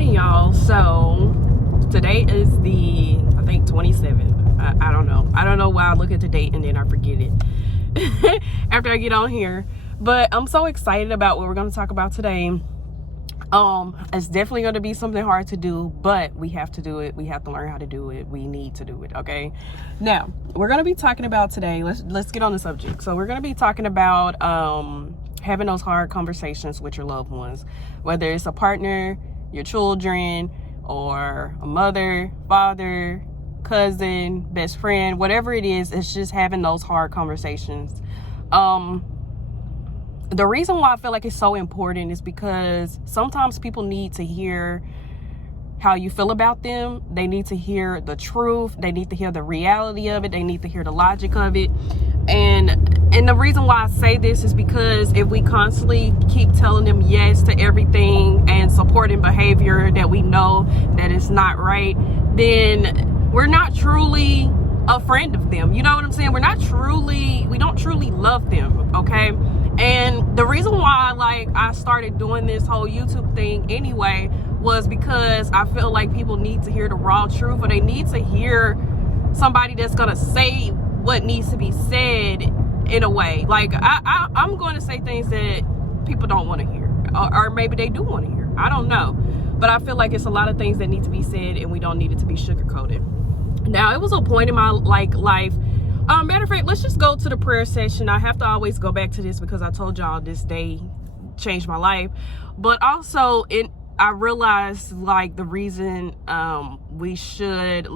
morning, y'all. So today is the, I think, 27th. I don't know why I look at the date and then I forget it after I get on here. But I'm so excited about what we're going to talk about today. It's definitely going to be something hard to do, but we have to do it. We have to learn how to do it. We need to do it. Okay. Now we're going to be talking about today. Let's get on the subject. So we're going to be talking about, having those hard conversations with your loved ones, whether it's a partner, your children, or a mother, father, cousin, best friend, whatever it is. It's just having those hard conversations. The reason why I feel like it's so important is because sometimes people need to hear how you feel about them. They need to hear the truth. They need to hear the reality of it. They need to hear the logic of it. And the reason why I say this is because if we constantly keep telling them yes to everything and supporting behavior that we know that is not right, then we're not truly a friend of them. You know what I'm saying? We don't truly love them, okay? And the reason why I started doing this whole YouTube thing anyway was because I feel like people need to hear the raw truth, or they need to hear somebody that's gonna say what needs to be said in a way. Like I'm going to say things that people don't want to hear, or maybe they do want to hear. I don't know, but I feel like it's a lot of things that need to be said, and we don't need it to be sugarcoated. Now, it was a point in my life. Matter of fact, let's just go to the prayer session. I have to always go back to this because I told y'all this day changed my life. But also, I realized the reason we should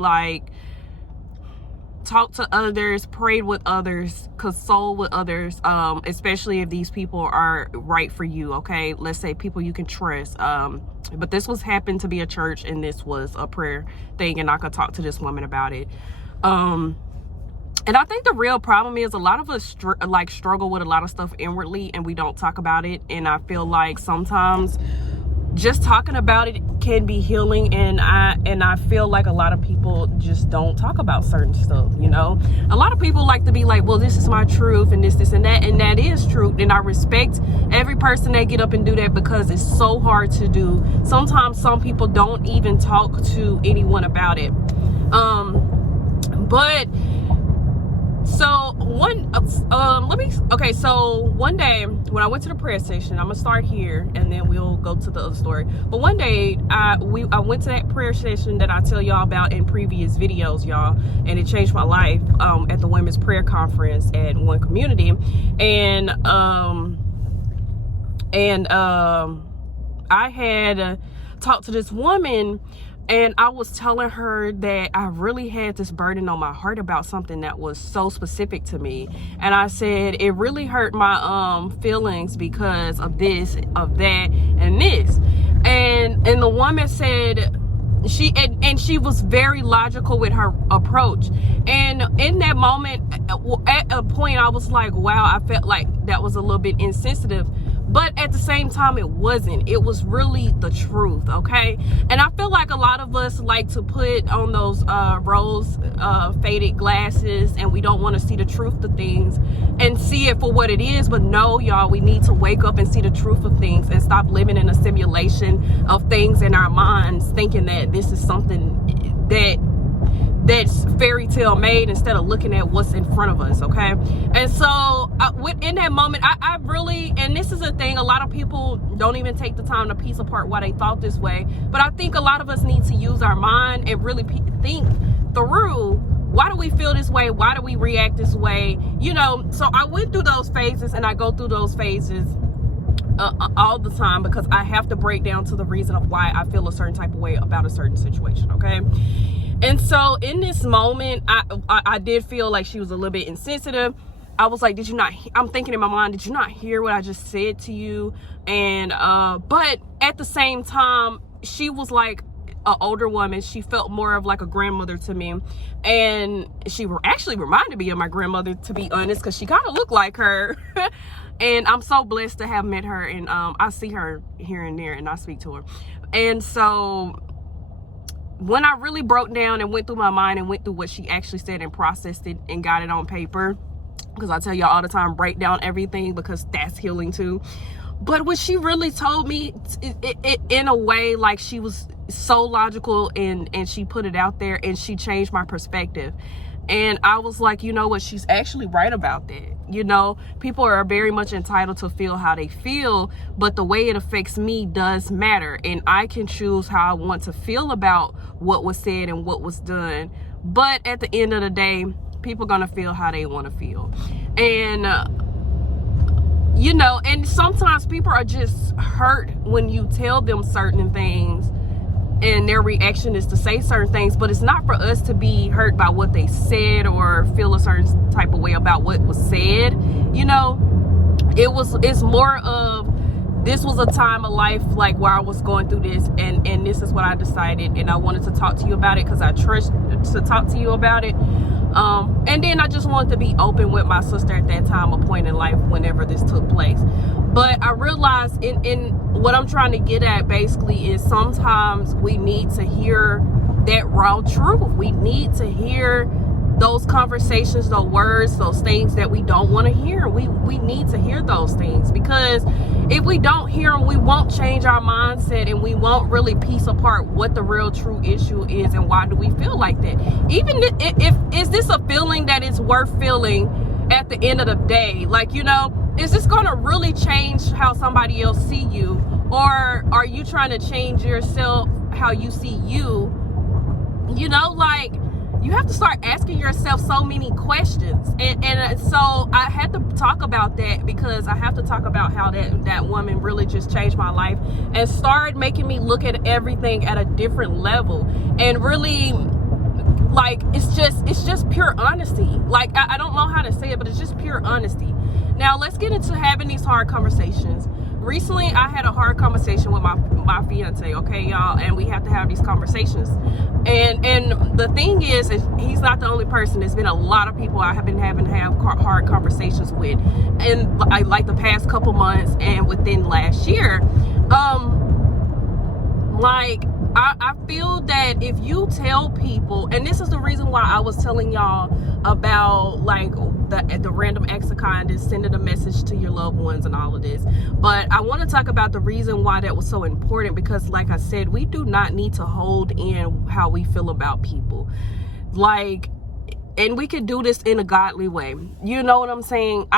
talk to others, pray with others, console with others, especially if these people are right for you. Okay, let's say people you can trust. But this happened to be a church, and this was a prayer thing, and I could talk to this woman about it. And I think the real problem is a lot of us struggle with a lot of stuff inwardly, and we don't talk about it. And I feel like sometimes just talking about it can be healing, and I feel like a lot of people just don't talk about certain stuff. You know, a lot of people like to be like, well, this is my truth, and this and that is truth, and I respect every person that get up and do that, because it's so hard to do. Sometimes some people don't even talk to anyone about it. But so one day when I went to the prayer session, I'm gonna start here and then we'll go to the other story. But one day I went to that prayer session that I tell y'all about in previous videos, y'all, and it changed my life, at the women's prayer conference at One Community. And I had talked to this woman, and I was telling her that I really had this burden on my heart about something that was so specific to me. And I said, it really hurt my feelings because of this, of that, and this. And the woman said, she was very logical with her approach. And in that moment, at a point, I was like, wow, I felt like that was a little bit insensitive. But at the same time, it wasn't. It was really the truth, okay? And I feel like a lot of us like to put on those rose faded glasses, and we don't want to see the truth of things and see it for what it is. But no, y'all, we need to wake up and see the truth of things and stop living in a simulation of things in our minds, thinking that this is something that's fairy tale made, instead of looking at what's in front of us, okay? And so in that moment, I really, and this is a thing, a lot of people don't even take the time to piece apart why they thought this way. But I think a lot of us need to use our mind and really think through, why do we feel this way? Why do we react this way? You know, so I went through those phases, and I go through those phases all the time, because I have to break down to the reason of why I feel a certain type of way about a certain situation, okay? And so in this moment, I did feel like she was a little bit insensitive. I was like, I'm thinking in my mind, did you not hear what I just said to you? And, but at the same time, she was like an older woman. She felt more of like a grandmother to me. And she actually reminded me of my grandmother, to be honest, because she kind of looked like her. And I'm so blessed to have met her. And I see her here and there, and I speak to her. And so when I really broke down and went through my mind and went through what she actually said and processed it and got it on paper, because I tell y'all all the time, break down everything, because that's healing too. But when she really told me it in a way, like she was so logical, and she put it out there, and she changed my perspective. And I was like, you know what, she's actually right about that. You know, people are very much entitled to feel how they feel, but the way it affects me does matter. And I can choose how I want to feel about what was said and what was done. But at the end of the day, people are going to feel how they want to feel. And, you know, and sometimes people are just hurt when you tell them certain things, and their reaction is to say certain things. But it's not for us to be hurt by what they said or feel a certain type of way about what was said. You know, it's more of, this was a time of life like where I was going through this, and this is what I decided, and I wanted to talk to you about it because I trust to talk to you about it. And then I just wanted to be open with my sister at that time, a point in life whenever this took place. But I realized in what I'm trying to get at basically is sometimes we need to hear that raw truth. We need to hear those conversations, those words, those things that we don't want to hear. We need to hear those things, because if we don't hear them, we won't change our mindset, and we won't really piece apart what the real true issue is and why do we feel like that. Even if is this a feeling that is worth feeling at the end of the day? Like, you know, is this going to really change how somebody else see you? Or are you trying to change yourself, how you see you? You know, like, you have to start asking yourself so many questions. And so I had to talk about that, because I have to talk about how that woman really just changed my life and started making me look at everything at a different level. And really, like, it's just pure honesty. Like, I don't know how to say it, but it's just pure honesty. Now let's get into having these hard conversations. Recently, I had a hard conversation with my fiance, okay, y'all, and we have to have these conversations. And the thing is he's not the only person. There's been a lot of people I have been having to have hard conversations with, and like the past couple months and within last year. Like, I feel that if you tell people, and this is the reason why I was telling y'all about like the random acts of kindness, sending a message to your loved ones and all of this. But I want to talk about the reason why that was so important, because like I said, we do not need to hold in how we feel about people. Like, and we can do this in a godly way. You know what I'm saying?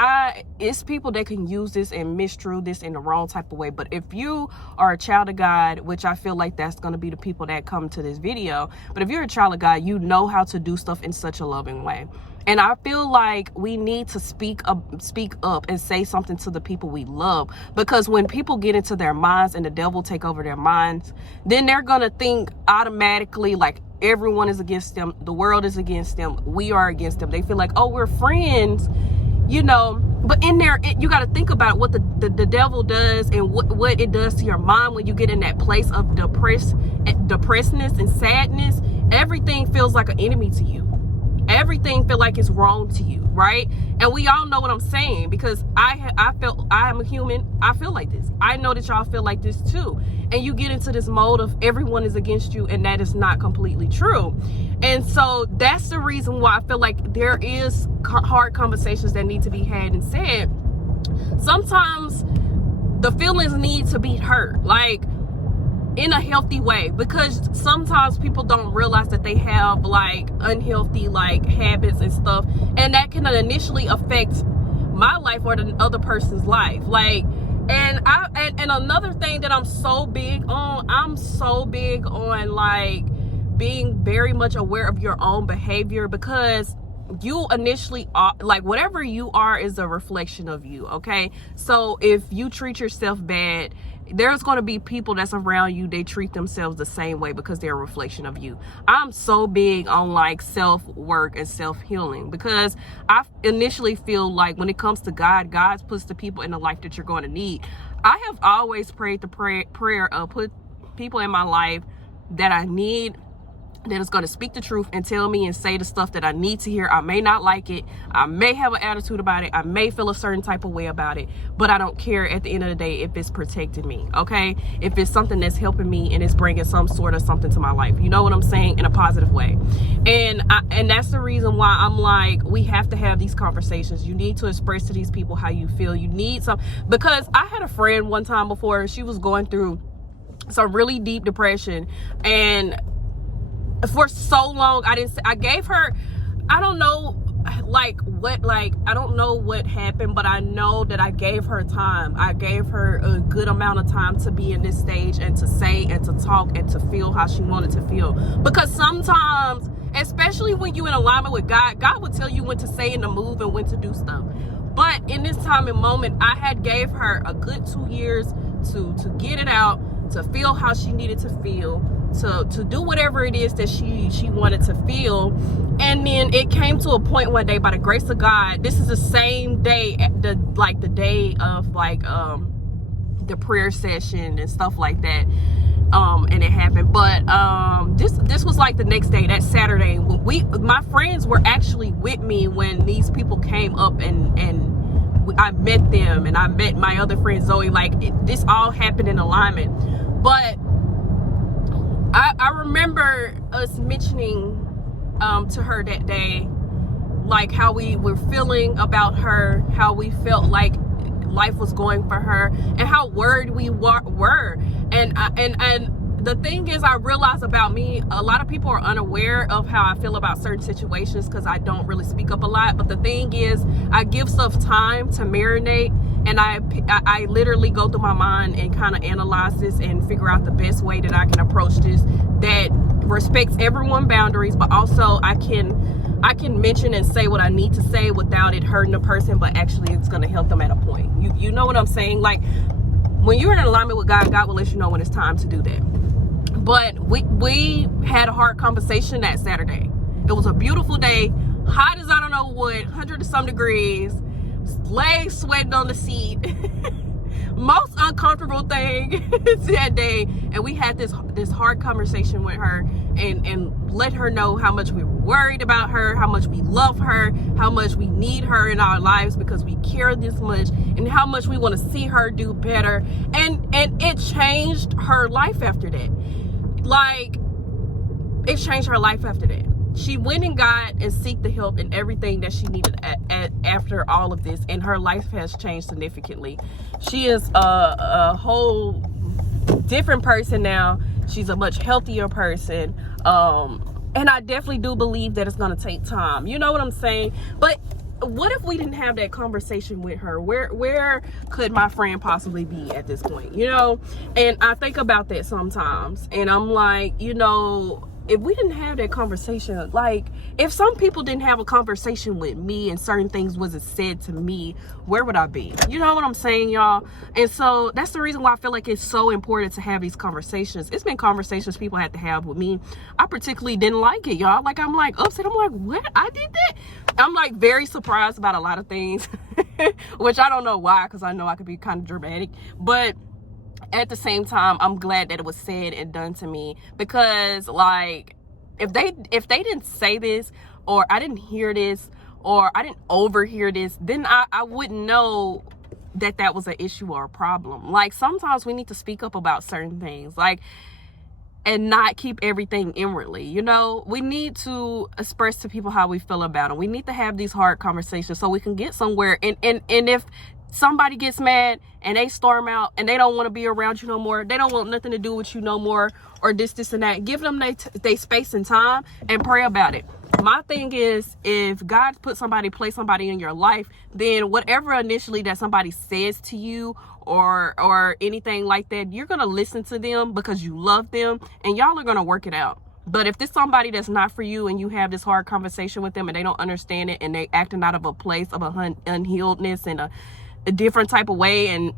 It's people that can use this and misconstrue this in the wrong type of way. But if you are a child of God, which I feel like that's going to be the people that come to this video, but if you're a child of God, you know how to do stuff in such a loving way. And I feel like we need to speak up and say something to the people we love, because when people get into their minds and the devil take over their minds, then they're going to think automatically like everyone is against them. The world is against them. We are against them. They feel like, oh, we're friends, you know. But in there, you got to think about what the devil does and what it does to your mind when you get in that place of depressedness and sadness. Everything feels like an enemy to you. Everything feel like it's wrong to you, right? And we all know what I'm saying, because I am a human. I feel like this. I know that y'all feel like this too. And you get into this mode of everyone is against you, and that is not completely true. And so that's the reason why I feel like there is hard conversations that need to be had and said. Sometimes the feelings need to be hurt, like in a healthy way, because sometimes people don't realize that they have like unhealthy like habits and stuff, and that can initially affect my life or the other person's life. Like, and another thing that I'm so big on like being very much aware of your own behavior, because you initially are, like, whatever you are is a reflection of you, okay? So if you treat yourself bad, there's going to be people that's around you, they treat themselves the same way because they're a reflection of you. I'm so big on like self-work and self-healing, because I initially feel like when it comes to God puts the people in the life that you're going to need. I have always prayed the prayer of put people in my life that I need that is going to speak the truth and tell me and say the stuff that I need to hear. I may not like it. I may have an attitude about it. I may feel a certain type of way about it, but I don't care at the end of the day if it's protecting me, okay? If it's something that's helping me and it's bringing some sort of something to my life. You know what I'm saying? In a positive way. And that's the reason why I'm like, we have to have these conversations. You need to express to these people how you feel. You need some, because I had a friend one time before, she was going through some really deep depression, and for so long I gave her, I don't know I don't know what happened, but I know that I gave her time. I gave her a good amount of time to be in this stage and to say and to talk and to feel how she wanted to feel. Because sometimes, especially when you're in alignment with God, God will tell you when to say and to move and when to do stuff. But in this time and moment, I had gave her a good 2 years to get it out, to feel how she needed to feel, to do whatever it is that she wanted to feel. And then it came to a point one day, by the grace of God, this is the same day, the day of the prayer session and stuff like that, and it happened. But this was like the next day, that Saturday, when my friends were actually with me when these people came up, and I met them, and I met my other friend Zoe. This all happened in alignment. But I remember us mentioning to her that day, like how we were feeling about her, how we felt like life was going for her, and how worried we were. And the thing is, I realized about me, a lot of people are unaware of how I feel about certain situations because I don't really speak up a lot. But the thing is, I give stuff time to marinate, and I literally go through my mind and kind of analyze this and figure out the best way that I can approach this that respects everyone's boundaries, but also I can mention and say what I need to say without it hurting the person, but actually it's going to help them at a point. You know what I'm saying? Like, when you're in alignment with God, God will let you know when it's time to do that. But we had a hard conversation that Saturday. It was a beautiful day, hot as I don't know what, 100 and some degrees, legs sweating on the seat. Most uncomfortable thing that day. And we had this hard conversation with her and let her know how much we were worried about her, how much we love her, how much we need her in our lives because we care this much, and how much we want to see her do better. And it changed her life after that. It changed her life after that. She went and got and seeked the help and everything that she needed after all of this, and her life has changed significantly. She is a whole different person now. She's a much healthier person, and I definitely do believe that it's going to take time. You know what I'm saying? But what if we didn't have that conversation with her? Where could my friend possibly be at this point? You know, and I think about that sometimes, and I'm like, you know, if we didn't have that conversation, like if some people didn't have a conversation with me and certain things wasn't said to me, where would I be? You know what I'm saying, y'all? And so that's the reason why I feel like it's so important to have these conversations. It's been conversations people had to have with me. I particularly didn't like it, y'all. Like, I'm like upset. I'm like, what? I did that? I'm like very surprised about a lot of things, which I don't know why, because I know I could be kind of dramatic, but at the same time, I'm glad that it was said and done to me, because like if they didn't say this, or I didn't hear this, or I didn't overhear this, then I wouldn't know that was an issue or a problem. Like, sometimes we need to speak up about certain things, like, and not keep everything inwardly. You know, we need to express to people how we feel about them. We need to have these hard conversations so we can get somewhere. And if somebody gets mad and they storm out and they don't want to be around you no more, they don't want nothing to do with you no more, or this and that, give them they space and time and pray about it. My thing is, if God place somebody in your life, then whatever initially that somebody says to you or anything like that, you're going to listen to them because you love them, and y'all are going to work it out. But if there's somebody that's not for you and you have this hard conversation with them and they don't understand it, and they acting out of a place of unhealedness and a different type of way, and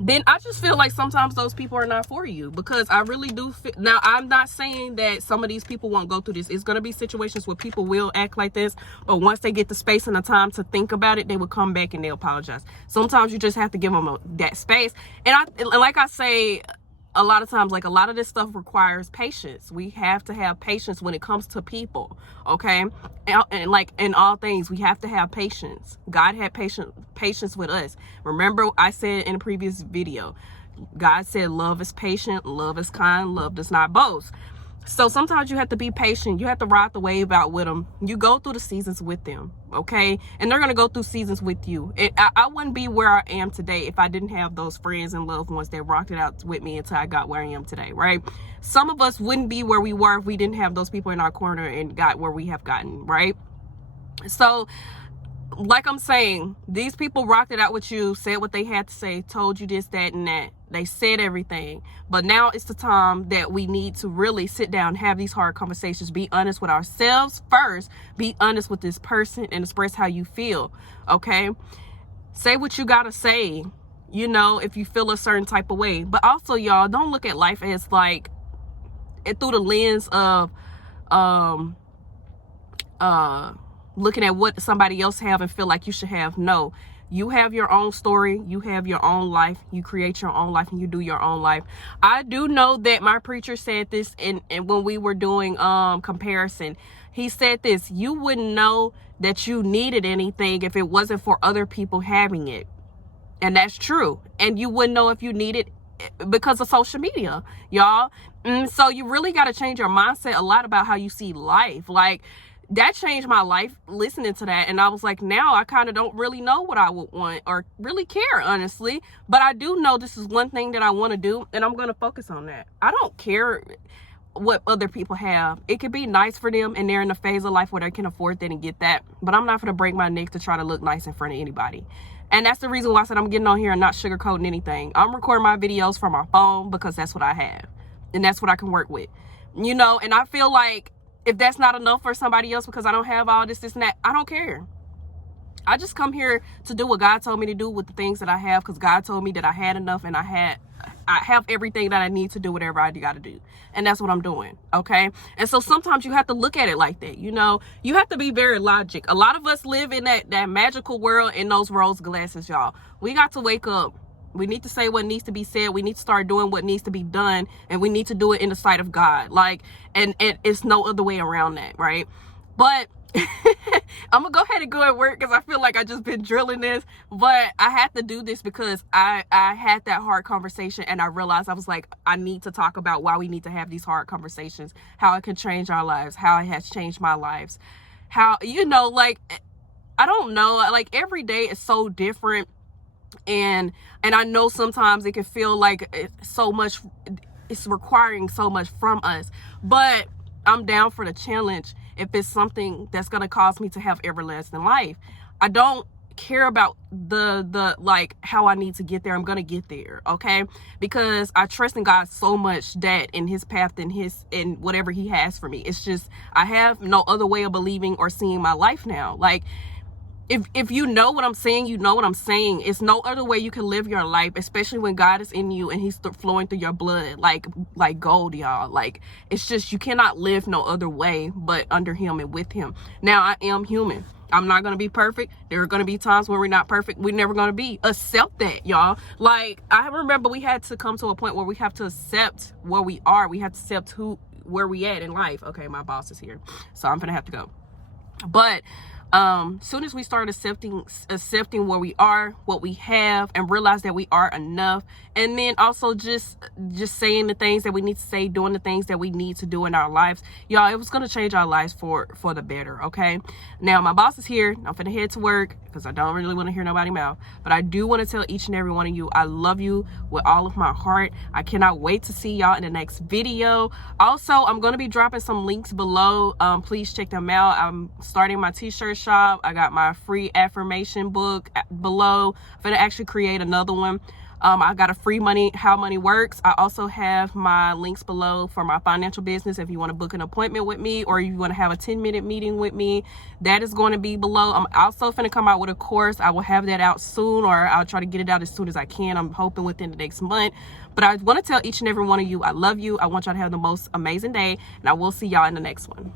then I just feel like sometimes those people are not for you, because I really do feel, now I'm not saying that some of these people won't go through this. It's going to be situations where people will act like this, but once they get the space and the time to think about it, they will come back and they'll apologize. Sometimes you just have to give them that space. And like I say, a lot of times, like, a lot of this stuff requires patience. We have to have patience when it comes to people, okay? And like in all things, we have to have patience. God had patience with us. Remember, I said in a previous video, God said love is patient, love is kind, love does not boast. So sometimes you have to be patient. You have to ride the wave out with them. You go through the seasons with them, okay? And they're going to go through seasons with you. I wouldn't be where I am today if I didn't have those friends and loved ones that rocked it out with me until I got where I am today, right? Some of us wouldn't be where we were if we didn't have those people in our corner and got where we have gotten, right? So, like I'm saying, these people rocked it out with you, said what they had to say, told you this, that, and that. They said everything. But now it's the time that we need to really sit down, have these hard conversations, be honest with ourselves first, be honest with this person, and express how you feel, okay? Say what you gotta say, you know, if you feel a certain type of way. But also, y'all, don't look at life as like, through the lens of, looking at what somebody else have and feel like you should have. No, you have your own story, you have your own life, you create your own life, and you do your own life. I do know that my preacher said this and when we were doing comparison. He said this: you wouldn't know that you needed anything if it wasn't for other people having it. And that's true. And you wouldn't know if you needed because of social media, y'all. So you really got to change your mindset a lot about how you see life. Like, that changed my life listening to that. And I was like, now I kind of don't really know what I would want or really care, honestly. But I do know this is one thing that I want to do, and I'm going to focus on that. I don't care what other people have. It could be nice for them, and they're in a phase of life where they can afford that and get that. But I'm not going to break my neck to try to look nice in front of anybody. And that's the reason why I said I'm getting on here and not sugarcoating anything. I'm recording my videos from my phone because that's what I have. And that's what I can work with. You know, and I feel like if that's not enough for somebody else because I don't have all this, and that, I don't care. I just come here to do what God told me to do with the things that I have, because God told me that I had enough and I have everything that I need to do whatever I got to do. And that's what I'm doing, okay? And so sometimes you have to look at it like that, you know? You have to be very logic. A lot of us live in that magical world in those rose glasses, y'all. We got to wake up. We need to say what needs to be said. We need to start doing what needs to be done. And we need to do it in the sight of God. Like, and it's no other way around that, right? But I'm going to go ahead and go at work because I feel like I just been drilling this. But I had to do this because I had that hard conversation. And I realized, I was like, I need to talk about why we need to have these hard conversations. How it can change our lives. How it has changed my lives. How, you know, like, I don't know. Like, every day is so different. And I know sometimes it can feel like it's requiring so much from us, but I'm down for the challenge if it's something that's going to cause me to have everlasting life. I don't care about the like how I need to get there. I'm going to get there, okay? Because I trust in God so much that in his path and in whatever he has for me. It's just, I have no other way of believing or seeing my life now. Like, if you know what I'm saying, you know what I'm saying. It's no other way you can live your life, especially when God is in you and he's flowing through your blood like gold, y'all. Like, it's just, you cannot live no other way but under him and with him. Now, I am human. I'm not going to be perfect. There are going to be times where we're not perfect. We're never going to be. Accept that, y'all. Like, I remember we had to come to a point where we have to accept where we are. We have to accept where we at in life. Okay, my boss is here, so I'm going to have to go. But soon as we start accepting where we are, what we have, and realize that we are enough, and then also just saying the things that we need to say, doing the things that we need to do in our lives, y'all, it was going to change our lives for the better, okay? Now, my boss is here. I'm finna head to work because I don't really want to hear nobody's mouth, but I do want to tell each and every one of you, I love you with all of my heart. I cannot wait to see y'all in the next video. Also, I'm going to be dropping some links below. Please check them out. I'm starting my t-shirt shop. I got my free affirmation book below. I'm gonna actually create another one. I got a free how money works. I also have my links below for my financial business. If you want to book an appointment with me or you want to have a 10-minute meeting with me, that is going to be below. I'm also finna come out with a course. I will have that out soon, or I'll try to get it out as soon as I can. I'm hoping within the next month. But I want to tell each and every one of you, I love you. I want y'all to have the most amazing day, and I will see y'all in the next one.